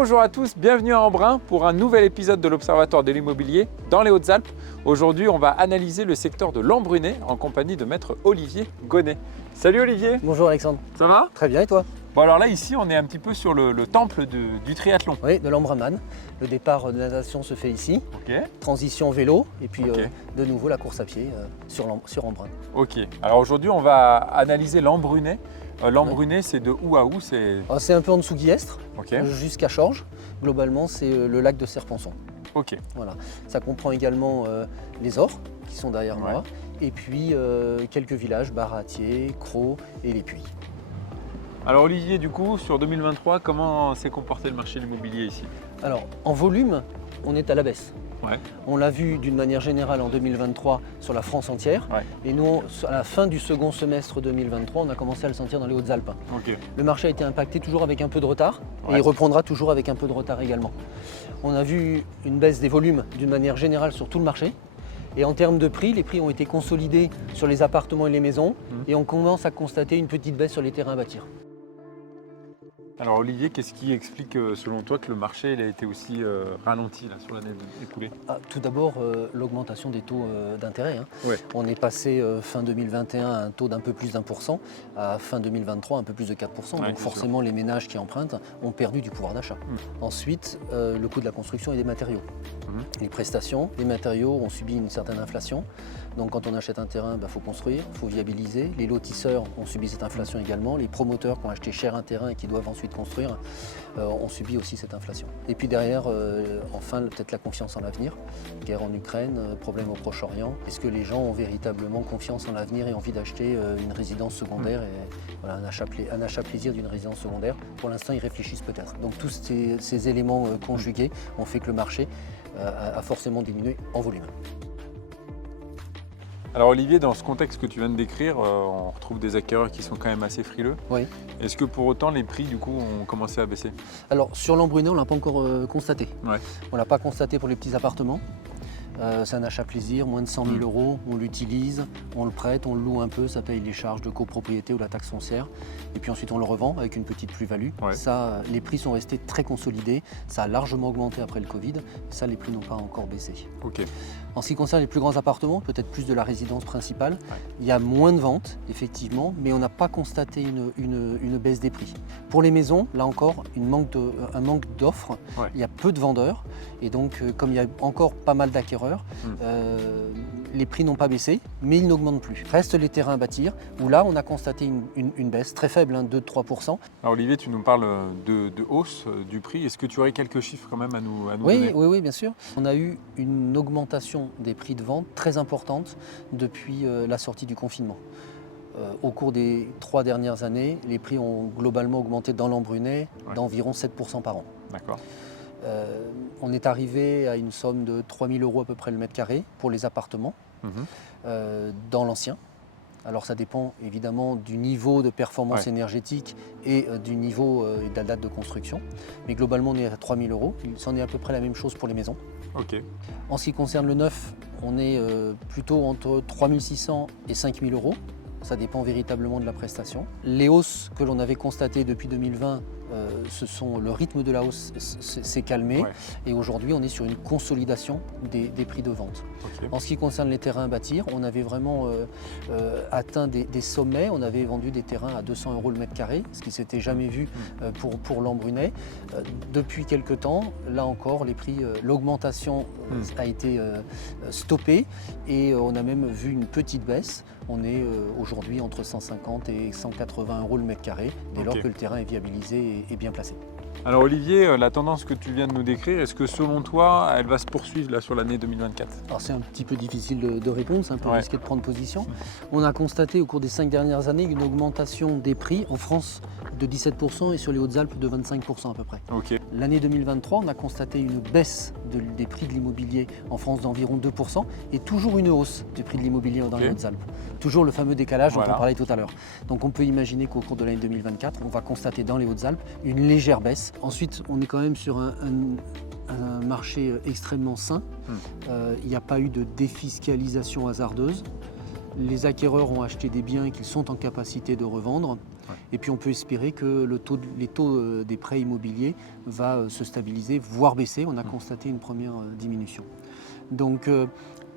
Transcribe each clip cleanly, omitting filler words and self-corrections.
Bonjour à tous, bienvenue à Embrun pour un nouvel épisode de l'Observatoire de l'immobilier dans les Hautes-Alpes. Aujourd'hui, on va analyser le secteur de l'Embrunet en compagnie de maître Olivier Gonnet. Salut Olivier. Bonjour Alexandre. Ça va? Très bien, et toi? Bon alors là, ici, on est un petit peu sur le temple du triathlon. Oui, de l'Embrunman. Le départ de la natation se fait ici. Ok. Transition vélo et puis Ok. de nouveau la course à pied sur Embrun. Ok. Alors aujourd'hui, on va analyser l'Embrunet. L'Embrunet, c'est de où à où? C'est Alors, c'est un peu en dessous Guillestre, ok. jusqu'à Chorges. Globalement, c'est le lac de Serpenson. Ok. Voilà. Ça comprend également les Ors, qui sont derrière Ouais. moi, et puis quelques villages, Baratier, Crau et les Puits. Alors Olivier, du coup, sur 2023, comment s'est comporté le marché de l'immobilier ici? Alors, en volume, on est à la baisse. Ouais. On l'a vu d'une manière générale en 2023 sur la France entière. Ouais. Et nous, à la fin du second semestre 2023, on a commencé à le sentir dans les Hautes-Alpes. Ok. Le marché a été impacté toujours avec un peu de retard et Ouais. il reprendra toujours avec un peu de retard également. On a vu une baisse des volumes d'une manière générale sur tout le marché. Et en termes de prix, les prix ont été consolidés sur les appartements et les maisons. Et on commence à constater une petite baisse sur les terrains à bâtir. Alors Olivier, qu'est-ce qui explique selon toi que le marché il a été aussi ralenti là, sur l'année écoulée? Tout d'abord, l'augmentation des taux d'intérêt. Ouais. On est passé fin 2021 à un taux d'un peu plus d'1%, à fin 2023 un peu plus de 4%. Ouais, Donc c'est forcément, les ménages qui empruntent ont perdu du pouvoir d'achat. Ensuite, le coût de la construction et des matériaux. Les prestations, les matériaux ont subi une certaine inflation. Donc quand on achète un terrain, il faut construire, il faut viabiliser. Les lotisseurs ont subi cette inflation également. Les promoteurs qui ont acheté cher un terrain et qui doivent ensuite construire ont subi aussi cette inflation. Et puis derrière, enfin, peut-être la confiance en l'avenir. Guerre en Ukraine, problème au Proche-Orient. Est-ce que les gens ont véritablement confiance en l'avenir et envie d'acheter une résidence secondaire et voilà, un achat plaisir d'une résidence secondaire? Pour l'instant, ils réfléchissent peut-être. Donc tous ces éléments conjugués ont fait que le marché a forcément diminué en volume. Alors Olivier, dans ce contexte que tu viens de décrire, on retrouve des acquéreurs qui sont quand même assez frileux. Oui. Est-ce que pour autant les prix du coup ont commencé à baisser? Alors sur l'Embrunet, on ne l'a pas encore constaté. Ouais. On ne l'a pas constaté pour les petits appartements. C'est un achat plaisir, moins de 100 000 euros, on l'utilise, on le prête, on le loue un peu, ça paye les charges de copropriété ou la taxe foncière. Et puis ensuite on le revend avec une petite plus-value. Ouais. Ça, les prix sont restés très consolidés, ça a largement augmenté après le Covid, et ça les prix n'ont pas encore baissé. Ok. En ce qui concerne les plus grands appartements, peut-être plus de la résidence principale, Ouais. il y a moins de ventes, effectivement, mais on n'a pas constaté une baisse des prix. Pour les maisons, là encore, un manque d'offres, Ouais. il y a peu de vendeurs, et donc comme il y a encore pas mal d'acquéreurs, les prix n'ont pas baissé, mais ils n'augmentent plus. Restent les terrains à bâtir, où là on a constaté une baisse très faible, 2-3%. Alors Olivier, tu nous parles de hausse du prix. Est-ce que tu aurais quelques chiffres quand même à nous Oui, donner? oui, bien sûr. On a eu une augmentation des prix de vente très importante depuis la sortie du confinement. Au cours des 3 dernières années, les prix ont globalement augmenté dans l'Embrunet d'environ 7% par an. D'accord. On est arrivé à une somme de 3 000 euros à peu près le mètre carré pour les appartements dans l'ancien. Alors ça dépend évidemment du niveau de performance énergétique et du niveau et de la date de construction. Mais globalement on est à 3 000 euros. Il s'en est à peu près la même chose pour les maisons. Ok. En ce qui concerne le neuf, on est plutôt entre 3 600 et 5 000 euros. Ça dépend véritablement de la prestation. Les hausses que l'on avait constatées depuis 2020, le rythme de la hausse s'est calmé et aujourd'hui on est sur une consolidation des prix de vente. Ok. En ce qui concerne les terrains à bâtir, on avait vraiment atteint des sommets. On avait vendu des terrains à 200 euros le mètre carré, ce qui ne s'était jamais vu pour l'Embrunet. Depuis quelque temps, là encore, les prix, l'augmentation a été stoppée et on a même vu une petite baisse. On est aujourd'hui entre 150 et 180 euros le mètre carré, dès lors que le terrain est viabilisé et bien placé. Alors Olivier, la tendance que tu viens de nous décrire, est-ce que selon toi, elle va se poursuivre là sur l'année 2024? Alors c'est un petit peu difficile de répondre, c'est un peu risqué de prendre position. On a constaté au cours des 5 dernières années une augmentation des prix en France de 17% et sur les Hautes-Alpes de 25% à peu près. Ok. L'année 2023, on a constaté une baisse des prix de l'immobilier en France d'environ 2% et toujours une hausse du prix de l'immobilier dans les Hautes-Alpes. Toujours le fameux décalage dont on parlait tout à l'heure. Donc on peut imaginer qu'au cours de l'année 2024, on va constater dans les Hautes-Alpes une légère baisse. Ensuite, on est quand même sur un marché extrêmement sain. Il n'y a pas eu de défiscalisation hasardeuse. Les acquéreurs ont acheté des biens qu'ils sont en capacité de revendre. Et puis on peut espérer que les taux des prêts immobiliers va se stabiliser, voire baisser. On a constaté une première diminution. Donc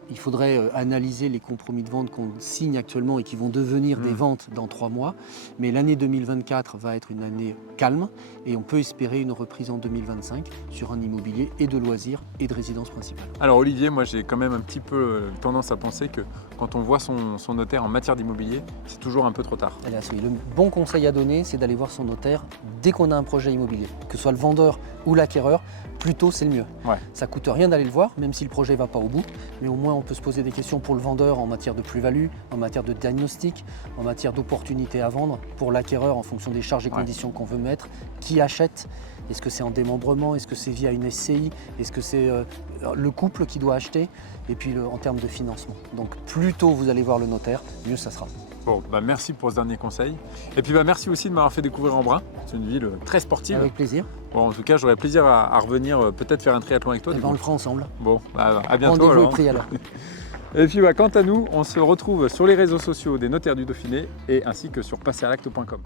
il faudrait analyser les compromis de vente qu'on signe actuellement et qui vont devenir des ventes dans 3 mois. Mais l'année 2024 va être une année calme et on peut espérer une reprise en 2025 sur un immobilier et de loisirs et de résidence principale. Alors Olivier, moi j'ai quand même un petit peu tendance à penser que quand on voit son notaire en matière d'immobilier, c'est toujours un peu trop tard. Hélas, oui. Le bon conseil à donner, c'est d'aller voir son notaire dès qu'on a un projet immobilier. Que ce soit le vendeur ou l'acquéreur, plus tôt c'est le mieux. Ouais. Ça ne coûte rien d'aller le voir, même si le projet ne va pas au bout. Mais au moins on peut se poser des questions pour le vendeur en matière de plus-value, en matière de diagnostic, en matière d'opportunité à vendre. Pour l'acquéreur, en fonction des charges et conditions qu'on veut mettre, qui achète. Est-ce que c'est en démembrement? Est-ce que c'est via une SCI? Est-ce que c'est le couple qui doit acheter? Et puis en termes de financement. Donc plus tôt vous allez voir le notaire, mieux ça sera. Bon, merci pour ce dernier conseil. Et puis merci aussi de m'avoir fait découvrir Embrun. C'est une ville très sportive. Avec plaisir. Bon, en tout cas, j'aurais plaisir à revenir peut-être faire un triathlon avec toi. Et on le fera ensemble. Bon, à bientôt. Rendez-vous est pris alors. Et puis quant à nous, on se retrouve sur les réseaux sociaux des notaires du Dauphiné et ainsi que sur passerlacte.com.